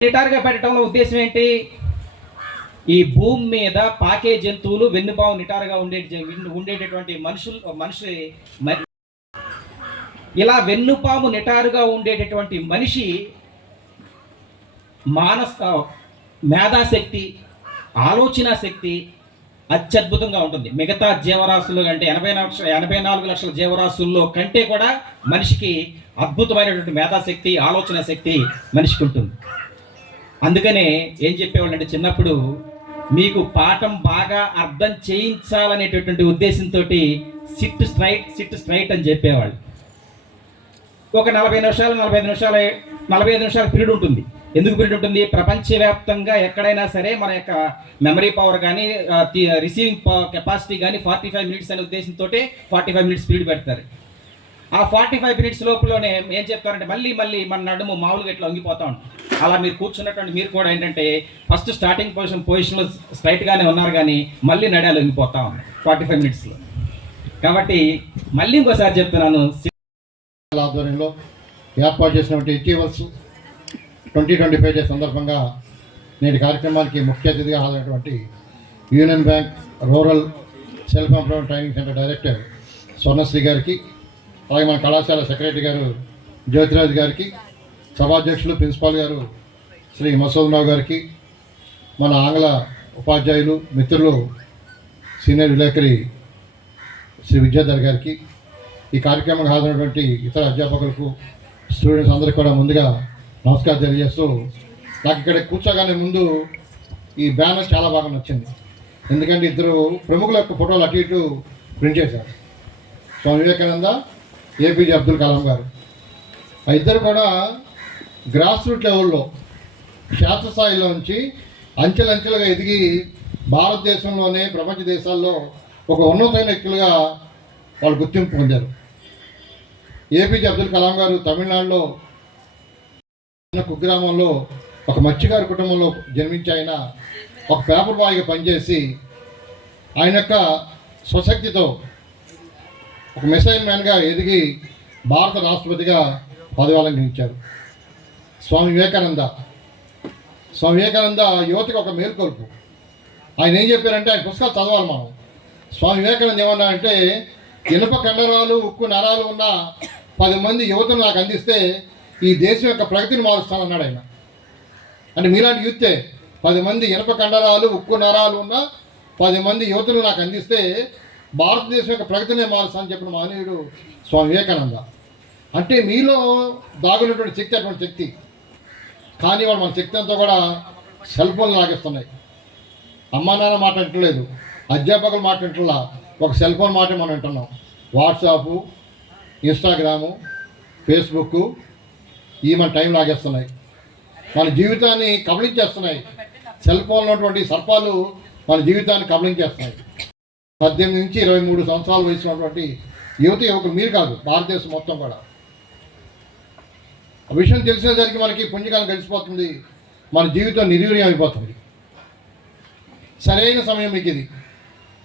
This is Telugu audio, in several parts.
నిటారుగా పెట్టడంలో ఉద్దేశం ఏంటి? ఈ భూమి మీద పాకే జంతువులు వెన్నుపాము నిటారుగా ఉండే ఉండేటటువంటి మనుషులు మనిషి ఇలా వెన్నుపాము నిటారుగా ఉండేటటువంటి మనిషి మానస మేధాశక్తి ఆలోచన శక్తి అత్యద్భుతంగా ఉంటుంది. మిగతా జీవరాశులు అంటే ఎనభై లక్షల ఎనభై నాలుగు లక్షల జీవరాశుల్లో కంటే కూడా మనిషికి అద్భుతమైనటువంటి మేధాశక్తి ఆలోచన శక్తి మనిషికి ఉంటుంది. అందుకనే ఏం చెప్పేవాళ్ళంటే చిన్నప్పుడు మీకు పాఠం బాగా అర్థం చేయించాలనేటటువంటి ఉద్దేశంతో సిట్ స్ట్రైట్ సిట్ స్ట్రైట్ అని చెప్పేవాళ్ళు. ఒక నలభై నిమిషాలు నలభై ఐదు నిమిషాలు నలభై ఐదు నిమిషాల పీరియడ్ ఉంటుంది. ఎందుకు పీరియడ్ ఉంటుంది? ప్రపంచవ్యాప్తంగా ఎక్కడైనా సరే మన యొక్క మెమరీ పవర్ కానీ రిసీవింగ్ కెపాసిటీ కానీ ఫార్టీ ఫైవ్ మినిట్స్ అనే ఉద్దేశంతో ఫార్టీ ఫైవ్ మినిట్స్ పీరియడ్ పెడతారు. ఆ ఫార్టీ ఫైవ్ మినిట్స్ లోపలనే ఏం చెప్తారంటే మళ్ళీ మళ్ళీ మన నడుము మామూలుగా ఇట్లా వంగిపోతా ఉంటాం అలా మీరు కూర్చున్నటువంటి మీరు కూడా ఏంటంటే ఫస్ట్ స్టార్టింగ్ పొజిషన్ పొజిషన్లో స్ట్రైట్గానే ఉన్నారు కానీ మళ్ళీ నడాలు వంగిపోతా ఉంది ఫార్టీ ఫైవ్ మినిట్స్లో కాబట్టి మళ్ళీ ఇంకోసారి చెప్తున్నాను ఆధ్వర్యంలో ఏర్పాటు చేసినటువంటి ఇటీవల్స్ ట్వంటీ ట్వంటీ ఫైవ్ డే సందర్భంగా నేటి కార్యక్రమానికి ముఖ్య అతిథిగా హాజరైనటువంటి Union Bank rural self employment training centre director Swarnasri గారికి అలాగే మన కళాశాల సెక్రటరీ గారు జ్యోతిరాజ్ గారికి సభాధ్యక్షులు ప్రిన్సిపాల్ గారు శ్రీ మసూద్రావు గారికి మన ఆంగ్ల ఉపాధ్యాయులు మిత్రులు సీనియర్ విలేకరి శ్రీ విద్యాధర్ గారికి ఈ కార్యక్రమానికి హాజరైనటువంటి ఇతర అధ్యాపకులకు స్టూడెంట్స్ అందరికీ కూడా ముందుగా నమస్కారం తెలియజేస్తూ నాకు ఇక్కడ కూర్చోగానే ముందు ఈ బ్యానర్ చాలా బాగా నచ్చింది. ఎందుకంటే ఇద్దరు ప్రముఖుల యొక్క ఫోటోలు అటు ఇటు ప్రింట్ చేశారు. స్వామి వివేకానంద ఏపీజే అబ్దుల్ కలాం గారు. ఆ ఇద్దరు కూడా గ్రాస్ రూట్ లెవెల్లో క్షేత్రస్థాయిలో నుంచి అంచెలంచెలుగా ఎదిగి భారతదేశంలోనే ప్రపంచ దేశాల్లో ఒక ఉన్నతమైన వ్యక్తులుగా వాళ్ళు గుర్తింపు పొందారు. ఏపీజే అబ్దుల్ కలాం గారు తమిళనాడులో చిన్న కుగ్రామంలో ఒక మత్స్యకారు కుటుంబంలో జన్మించి ఆయన ఒక పేపర్ బాయ్గా పనిచేసి ఆయన యొక్క స్వశక్తితో ఒక మిసైల్ మ్యాన్గా ఎదిగి భారత రాష్ట్రపతిగా పదవాలంకరించారు స్వామి వివేకానంద. స్వామి వివేకానంద యువతకి ఒక మేల్కొల్పు. ఆయన ఏం చెప్పారంటే ఆయన పుస్తకాలు చదవాలి మనం. స్వామి వివేకానంద ఏమన్నా అంటే ఇనుప కండరాలు ఉక్కు నరాలు ఉన్న పది మంది యువతను నాకు అందిస్తే ఈ దేశం యొక్క ప్రగతిని మారుస్తానన్నాడు ఆయన. అంటే మీలాంటి యూతే పది మంది ఇనుప కండరాలు ఉక్కు నరాలు ఉన్న పది మంది యువతను నాకు అందిస్తే భారతదేశం యొక్క ప్రగతినే మారుస్తానని చెప్పిన మహనీయుడు స్వామి వివేకానంద. అంటే మీలో దాగున్నటువంటి శక్తి అటువంటి శక్తి. కానీ వాళ్ళు మన శక్తి అంతా కూడా సెల్ ఫోన్లు లాగేస్తున్నాయి. అమ్మా నాన్న మాట అధ్యాపకులు అధ్యాపకుల ఒక సెల్ ఫోన్ మాట మనం వింటున్నాం. వాట్సాపు ఇన్స్టాగ్రాము ఫేస్బుక్ ఈ మన టైం లాగేస్తున్నాయి. మన జీవితాన్ని కబలించేస్తున్నాయి సెల్ ఫోన్లో ఉన్నటువంటి సర్పాలు మన జీవితాన్ని కబలించేస్తున్నాయి పద్దెనిమిది నుంచి ఇరవై మూడు సంవత్సరాల వయసు ఉన్నటువంటి యువతి యువకులు మీరు కాదు భారతదేశం మొత్తం కూడా. ఆ విషయం తెలిసినసరికి మనకి పుణ్యకాలం గడిచిపోతుంది మన జీవితం నిర్వీర్యం అయిపోతుంది. సరైన సమయం మీకు ఇది.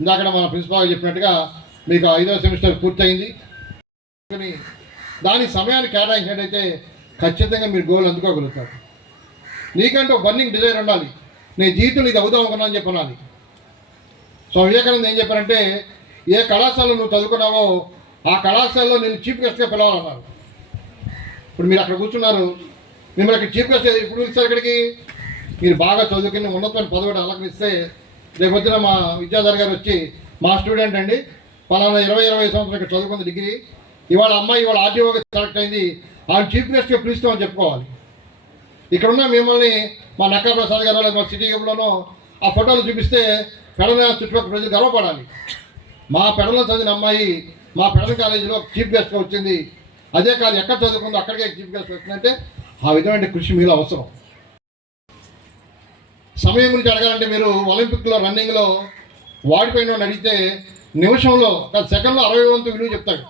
ఇందాక మన ప్రిన్సిపాల్ చెప్పినట్టుగా మీకు ఐదవ సెమిస్టర్ పూర్తయింది. దాని సమయాన్ని కేటాయించినట్టయితే ఖచ్చితంగా మీరు గోల్ అందుకోగలుగుతారు. నీకంటే ఒక బర్నింగ్ డిజైర్ ఉండాలి. నేను జీవితంలో ఇది అవుదాం అనుకున్నాను చెప్పనాలి. సో వివేకానంద ఏం చెప్పారంటే ఏ కళాశాలలో నువ్వు చదువుకున్నావో ఆ కళాశాలలో నేను చీఫ్ గెస్ట్గా పిలవాలన్నారు. ఇప్పుడు మీరు అక్కడ కూర్చున్నారు మిమ్మల్ని అక్కడ చీఫ్ గెస్ట్ ఇప్పుడు ఇస్తారు ఇక్కడికి? మీరు బాగా చదువుకుని ఉన్నతమైన పదవి అలంకరిస్తే రేపు వచ్చిన మా విద్యాధర్ గారు వచ్చి మా స్టూడెంట్ అండి పలానా ఇరవై ఇరవై సంవత్సరాలు ఇక్కడ చదువుకుంది డిగ్రీ ఇవాళ అమ్మాయి ఇవాళ ఆర్టీఓగా సెలెక్ట్ అయింది ఆయన చీఫ్ గెస్ట్గా పిలుస్తామని చెప్పుకోవాలి. ఇక్కడ ఉన్న మిమ్మల్ని మా నక్కా ప్రసాద్ గారు మా సిటీ గేమ్లోనో ఆ ఫోటోలు చూపిస్తే పెడన చుట్టుపక్కల ప్రజలు గర్వపడాలి. మా పెడలో చదివిన అమ్మాయి మా పెడల కాలేజీలో చీఫ్ గెస్ట్గా వచ్చింది. అదే కాదు ఎక్కడ చదువుకుందో అక్కడికే చీఫ్ గెస్ట్ వచ్చిందంటే ఆ విధమైన కృషి మీలో అవసరం. సమయం గురించి అడగాలంటే మీరు ఒలింపిక్లో రన్నింగ్లో వాడిపోయిన వాడిని అడిగితే నిమిషంలో సెకండ్లో అరవై వంతు విలువ చెప్తాడు.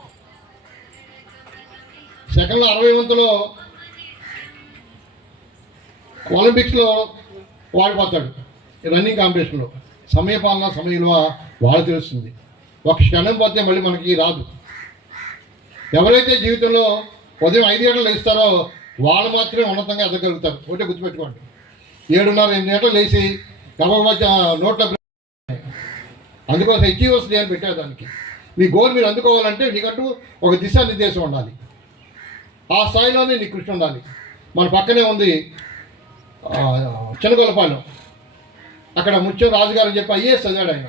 సెకండ్లో అరవై వంతులో ఒలింపిక్స్లో వాడిపోతాడు రన్నింగ్ కాంపిటీషన్లో. సమయపాలన సమయ విలువ వాళ్ళు తెలుస్తుంది. ఒక క్షణం పోతే మళ్ళీ మనకి రాదు. ఎవరైతే జీవితంలో ఉదయం ఐదు గంటలు లేస్తారో వాళ్ళు మాత్రమే ఉన్నతంగా ఎదగలుగుతారు. ఒకటే గుర్తుపెట్టుకోండి. ఏడున్నర ఎనిమిది గంటలు లేచి గబగబా నోట్ల అందుకోసం అచీవర్స్ డే అని పెట్టారు దానికి. మీ గోల్ మీరు అందుకోవాలంటే నీకంటూ ఒక దిశానిర్దేశం ఉండాలి. ఆ స్థాయిలోనే నీ కృషి ఉండాలి. మన పక్కనే ఉంది ఆ, చిన్నగొల్లపాలెం. అక్కడ ముత్యం రాజుగారు అని చెప్పి ఐఏఎస్ చదివాడు ఆయన.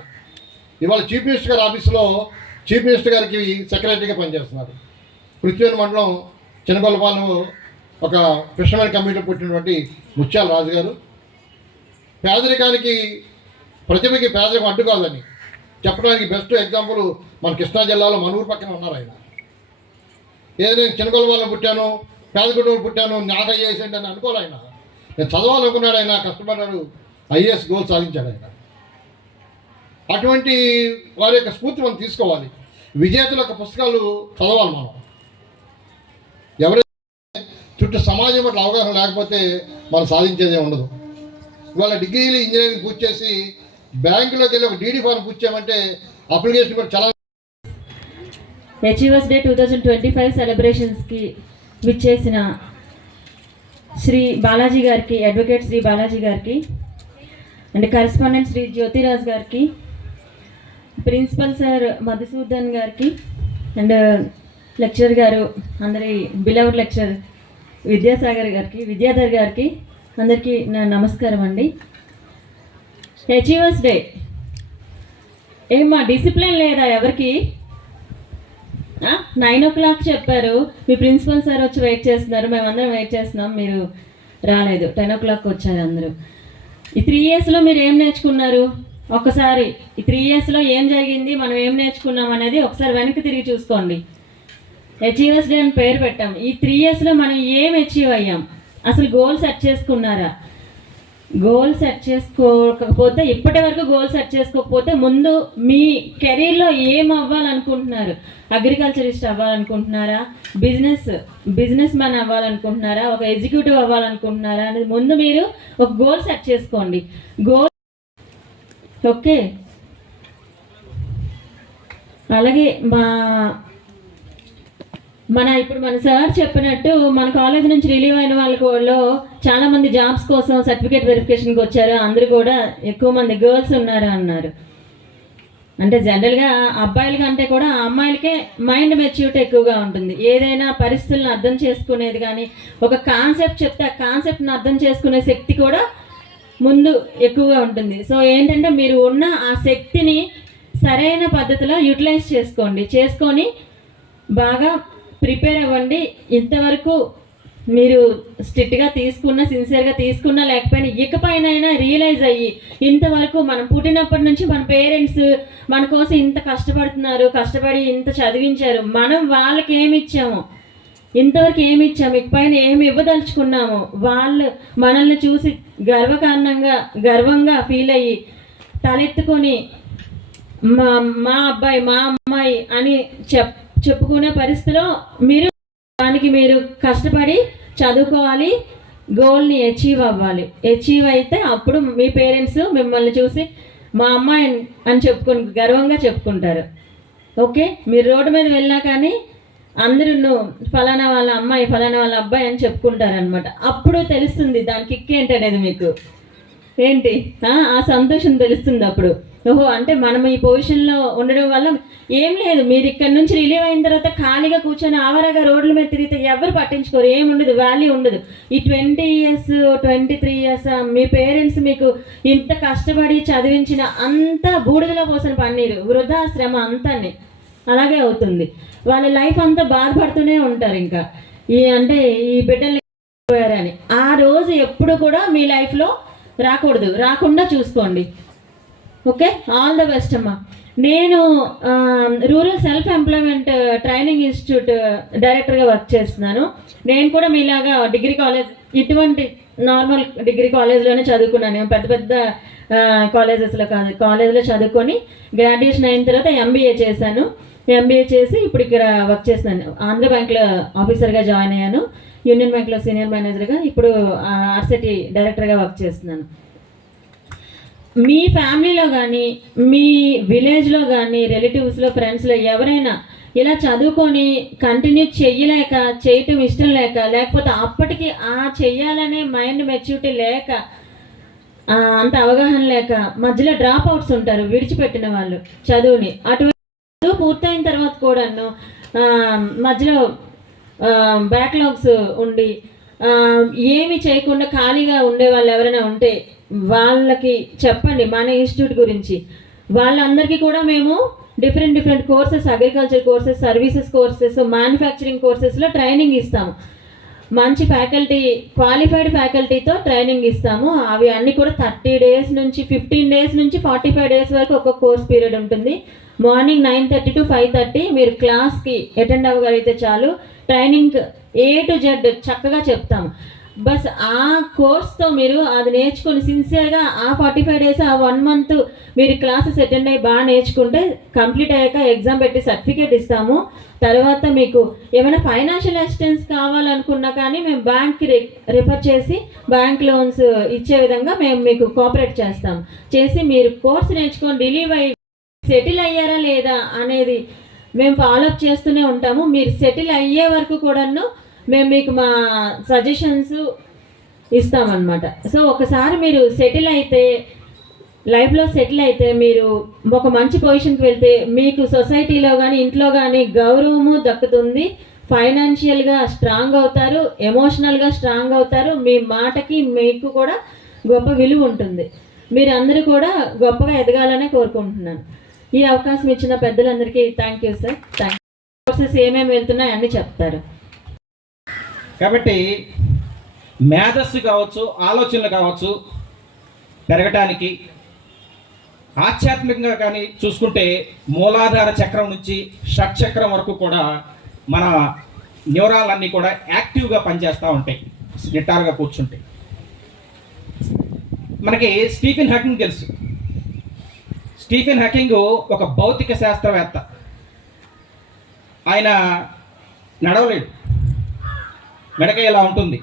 ఇవాళ చీఫ్ మినిస్టర్ గారి ఆఫీస్లో చీఫ్ మినిస్టర్ గారికి సెక్రటరీగా పనిచేస్తున్నారు. పృథ్వీన్ మండలం చిన్నగొల్లపాలెం ఒక ఫిషర్మెన్ కమ్యూనిటీ పుట్టినటువంటి ముత్యాల రాజు గారు పేదరికానికి ప్రతిభకి పేదరికం అడ్డు కాదని చెప్పడానికి బెస్ట్ ఎగ్జాంపుల్ మన కృష్ణా జిల్లాలో మన ఊరు పక్కన ఉన్నారు ఆయన. ఏదో నేను చిన్నగొల్లపాలెం పుట్టాను పేదగుడ్డలు పుట్టాను నాకు చేసేయండి అని అనుకోవాలి ఆయన. నేను చదవాలనుకున్నాడు ఆయన కష్టపడ్డాడు. ఐఏఎస్ గోల్ సాధించాడు ఆయన అటువంటి వారి యొక్క స్ఫూర్తి మనం తీసుకోవాలి. విజేతల యొక్క పుస్తకాలు చదవాలి మనం. ఎవరైతే చుట్టూ సమాజం పట్ల అవగాహన లేకపోతే మనం సాధించేదే ఉండదు. ఇవాళ డిగ్రీలు ఇంజనీరింగ్ పూర్తి చేసి బ్యాంకులోకి వెళ్ళి ఒక డీడీ ఫార్మ్ పూర్తి చేయమంటే అప్లికేషన్ కూడా చాలా achievers day two thousand twenty five సెలబ్రేషన్స్కి విచ్చేసిన శ్రీ బాలాజీ గారికి అడ్వకేట్ శ్రీ బాలాజీ గారికి అండ్ కరెస్పాండెంట్ శ్రీ జ్యోతిరాజ్ గారికి ప్రిన్సిపల్ సార్ మధుసూదన్ గారికి అండ్ లెక్చర్ గారు అందరి బిలవర్ లెక్చర్ విద్యాసాగర్ గారికి విద్యాధర్ గారికి అందరికీ నా నమస్కారం అండి. అచీవర్స్ డే ఏమా డిసిప్లిన్ లేదా ఎవరికి? నైన్ ఓ క్లాక్ చెప్పారు. మీ ప్రిన్సిపల్ సార్ వచ్చి వెయిట్ చేస్తున్నారు. మేమందరం వెయిట్ చేస్తున్నాం. మీరు రాలేదు. టెన్ ఓ క్లాక్ వచ్చారు అందరూ. ఈ త్రీ ఇయర్స్లో మీరు ఏం నేర్చుకున్నారు? ఒకసారి. ఈ త్రీ ఇయర్స్లో ఏం జరిగింది? మనం ఏం నేర్చుకున్నాం అనేది ఒకసారి వెనక్కి తిరిగి చూసుకోండి. అచీవర్స్ డే అని పేరు పెట్టాం. ఈ త్రీ ఇయర్స్లో మనం ఏం అచీవ్ అయ్యాం? అసలు గోల్ సెట్ చేసుకున్నారా? గోల్ సెట్ చేసుకోకపోతే ఇప్పటి వరకు గోల్ సెట్ చేసుకోకపోతే ముందు మీ కెరీర్లో ఏం అవ్వాలనుకుంటున్నారు? అగ్రికల్చరిస్ట్ అవ్వాలనుకుంటున్నారా? బిజినెస్ బిజినెస్ మ్యాన్ అవ్వాలనుకుంటున్నారా? ఒక ఎగ్జిక్యూటివ్ అవ్వాలనుకుంటున్నారా? అనేది ముందు మీరు ఒక గోల్ సెట్ చేసుకోండి. Goal okay. అలాగే మా మన ఇప్పుడు మన సార్ చెప్పినట్టు మన కాలేజ్ నుంచి రిలీవ్ అయిన వాళ్ళలో చాలా మంది జాబ్స్ కోసం సర్టిఫికేట్ వెరిఫికేషన్కి వచ్చారు. అందరూ కూడా ఎక్కువ మంది గర్ల్స్ ఉన్నారు అన్నారు. అంటే జనరల్గా అబ్బాయిల కంటే కూడా అమ్మాయిలకే మైండ్ మెచ్యూరిటీ ఎక్కువగా ఉంటుంది. ఏదైనా పరిస్థితులను అర్థం చేసుకునేది కానీ ఒక కాన్సెప్ట్ చెప్తే ఆ కాన్సెప్ట్ని అర్థం చేసుకునే శక్తి కూడా ముందు ఎక్కువగా ఉంటుంది. సో ఏంటంటే మీరు ఉన్న ఆ శక్తిని సరైన పద్ధతిలో యూటిలైజ్ చేసుకోండి. చేసుకొని బాగా ప్రిపేర్ అవ్వండి. ఇంతవరకు మీరు స్ట్రిక్ట్గా తీసుకున్న సిన్సియర్గా తీసుకున్నా లేకపోయినా ఇకపైనైనా రియలైజ్ అయ్యి ఇంతవరకు మనం పుట్టినప్పటి నుంచి మన పేరెంట్స్ మన కోసం ఇంత కష్టపడుతున్నారు కష్టపడి ఇంత చదివించారు. మనం వాళ్ళకి ఏమి ఇచ్చాము? ఇంతవరకు ఏమి ఇచ్చాము? ఇకపైన ఏమి ఇవ్వదలుచుకున్నాము? వాళ్ళు మనల్ని చూసి గర్వకారణంగా గర్వంగా ఫీల్ అయ్యి తలెత్తుకొని మా మా అబ్బాయి మా అమ్మాయి అని చెప్ చెప్పుకునే పరిస్థితిలో మీరు దానికి మీరు కష్టపడి చదువుకోవాలి గోల్ని అచీవ్ అవ్వాలి. అచీవ్ అయితే అప్పుడు మీ పేరెంట్స్ మిమ్మల్ని చూసి మా అమ్మాయి అని- చెప్పుకుని గర్వంగా చెప్పుకుంటారు. ఓకే మీరు రోడ్డు మీద వెళ్ళినా కానీ అందరూ నువ్వు ఫలానా వాళ్ళ అమ్మాయి ఫలానా వాళ్ళ అబ్బాయి అని చెప్పుకుంటారనమాట అప్పుడు తెలుస్తుంది దాని కిక్ ఏంటనేది మీకు. ఏంటి? ఆ సంతోషం తెలుస్తుంది అప్పుడు. ఓహో అంటే మనం ఈ పొజిషన్లో ఉండడం వల్ల ఏం లేదు. మీరు ఇక్కడ నుంచి రిలీవ్ అయిన తర్వాత ఖాళీగా కూర్చొని ఆవరగా రోడ్ల మీద తిరిగితే ఎవరు పట్టించుకోరు. ఏం ఉండదు వాల్యూ ఉండదు. ఈ twenty years twenty three years మీ పేరెంట్స్ మీకు ఇంత కష్టపడి చదివించిన అంత బూడిదలో పోసిన పన్నీరు వృధా శ్రమ అంతాన్ని అలాగే అవుతుంది. వాళ్ళ లైఫ్ అంతా బాధపడుతూనే ఉంటారు ఇంకా. ఈ అంటే ఈ బిడ్డల్ని పోయారని. ఆ రోజు ఎప్పుడు కూడా మీ లైఫ్లో రాకూడదు. రాకుండా చూసుకోండి. ఓకే? ఆల్ ద బెస్ట్ అమ్మా. నేను rural self employment training institute డైరెక్టర్గా వర్క్ చేస్తున్నాను. నేను కూడా మీలాగా డిగ్రీ కాలేజ్ ఇటువంటి నార్మల్ డిగ్రీ కాలేజ్లోనే చదువుకున్నాను. పెద్ద పెద్ద కాలేజెస్లో కాదు కాలేజ్లో చదువుకొని గ్రాడ్యుయేషన్ అయిన తర్వాత ఎంబీఏ చేశాను. ఎంబీఏ చేసి ఇప్పుడు ఇక్కడ వర్క్ చేస్తున్నాను. ఆంధ్ర బ్యాంక్లో ఆఫీసర్గా జాయిన్ అయ్యాను. యూనియన్ బ్యాంక్లో సీనియర్ మేనేజర్గా ఇప్పుడు ఆర్సిటీ డైరెక్టర్గా వర్క్ చేస్తున్నాను. మీ ఫ్యామిలీలో కానీ మీ విలేజ్లో కానీ రిలేటివ్స్లో ఫ్రెండ్స్లో ఎవరైనా ఇలా చదువుకొని కంటిన్యూ చెయ్యలేక చేయటం ఇష్టం లేక లేకపోతే అప్పటికి ఆ చెయ్యాలనే మైండ్ మెచ్యూరిటీ లేక అంత అవగాహన లేక మధ్యలో డ్రాప్ అవుట్స్ ఉంటారు విడిచిపెట్టిన వాళ్ళు చదువుని. అటువంటి చదువు పూర్తయిన తర్వాత కూడాను మధ్యలో బ్యాక్లాగ్స్ ఉండి ఏమి చేయకుండా ఖాళీగా ఉండే వాళ్ళు ఎవరైనా ఉంటే వాళ్ళకి చెప్పండి మన ఇన్స్టిట్యూట్ గురించి. వాళ్ళందరికీ కూడా మేము different different courses agriculture courses services courses manufacturing కోర్సెస్లో training ఇస్తాము. మంచి ఫ్యాకల్టీ క్వాలిఫైడ్ ఫ్యాకల్టీతో ట్రైనింగ్ ఇస్తాము. అవి అన్నీ కూడా థర్టీ డేస్ నుంచి ఫిఫ్టీన్ డేస్ నుంచి ఫార్టీ ఫైవ్ డేస్ వరకు ఒక కోర్స్ పీరియడ్ ఉంటుంది. Morning nine thirty to five thirty మీరు క్లాస్కి అటెండ్ అవ్వగలిగితే చాలు. ట్రైనింగ్ ఏ టు జెడ్ చక్కగా చెప్తాము. బస్ ఆ కోర్స్తో మీరు అది నేర్చుకుని సిన్సియర్గా ఆ ఫార్టీ ఫైవ్ డేస్ ఆ వన్ మంత్ మీరు క్లాసెస్ అటెండ్ అయ్యి బాగా నేర్చుకుంటే కంప్లీట్ అయ్యాక ఎగ్జామ్ పెట్టి సర్టిఫికేట్ ఇస్తాము. తర్వాత మీకు ఏమైనా ఫైనాన్షియల్ అసిస్టెన్స్ కావాలనుకున్నా కానీ మేము బ్యాంక్కి రిఫర్ చేసి బ్యాంక్ లోన్స్ ఇచ్చే విధంగా మేము మీకు కోఆపరేట్ చేస్తాం. చేసి మీరు కోర్స్ నేర్చుకొని రిలీవ్ అయ్యి సెటిల్ అయ్యారా లేదా అనేది మేము ఫాలోఅప్ చేస్తూనే ఉంటాము. మీరు సెటిల్ అయ్యే వరకు కూడాను మేము మీకు మా సజెషన్స్ ఇస్తామన్నమాట. సో ఒకసారి మీరు సెటిల్ అయితే లైఫ్లో సెటిల్ అయితే మీరు ఒక మంచి పొజిషన్కి వెళ్తే మీకు సొసైటీలో కానీ ఇంట్లో కానీ గౌరవము దక్కుతుంది. ఫైనాన్షియల్గా స్ట్రాంగ్ అవుతారు ఎమోషనల్గా స్ట్రాంగ్ అవుతారు. మీ మాటకి మీకు కూడా గొప్ప విలువ ఉంటుంది. మీరు అందరూ కూడా గొప్పగా ఎదగాలనే కోరుకుంటున్నాను. ఈ అవకాశం ఇచ్చిన పెద్దలందరికీ thank you sir thank courses ఏమేమి వెళ్తున్నాయి అన్నీ చెప్తారు. కాబట్టి మేధస్సు కావచ్చు ఆలోచనలు కావచ్చు పెరగటానికి ఆధ్యాత్మికంగా కానీ చూసుకుంటే మూలాధార చక్రం నుంచి షట్ చక్రం వరకు కూడా మన న్యూరాలన్నీ కూడా యాక్టివ్గా పనిచేస్తూ ఉంటాయి. నిటారుగా కూర్చుంటాయి మనకి స్టీఫెన్ హకింగ్ తెలుసు. స్టీఫెన్ హకింగ్ ఒక భౌతిక శాస్త్రవేత్త. ఆయన నడవలేడు. మెడక ఇలా ఉంటుంది.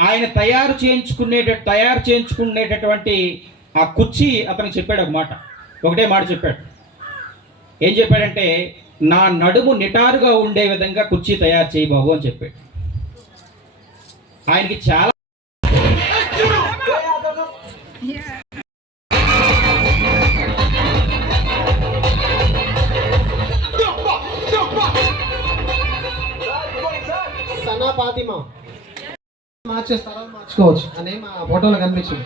ఆయన తయారు చేయించుకునే తయారు చేయించుకునేటటువంటి ఆ కుర్చీ అతనికి చెప్పాడు ఒక మాట. ఒకటే మాట చెప్పాడు. ఏం చెప్పాడంటే నా నడుము నిటారుగా ఉండే విధంగా కుర్చీ తయారు చేయి బాబు అని చెప్పాడు. ఆయనకి చాలా మార్చే స్థలాలు మార్చుకోవచ్చు. అని మా ఫోటోలో కనిపించింది.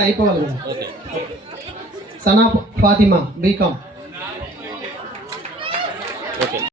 అయిపోవాలి కదా. సనా ఫాతిమా బీకామ్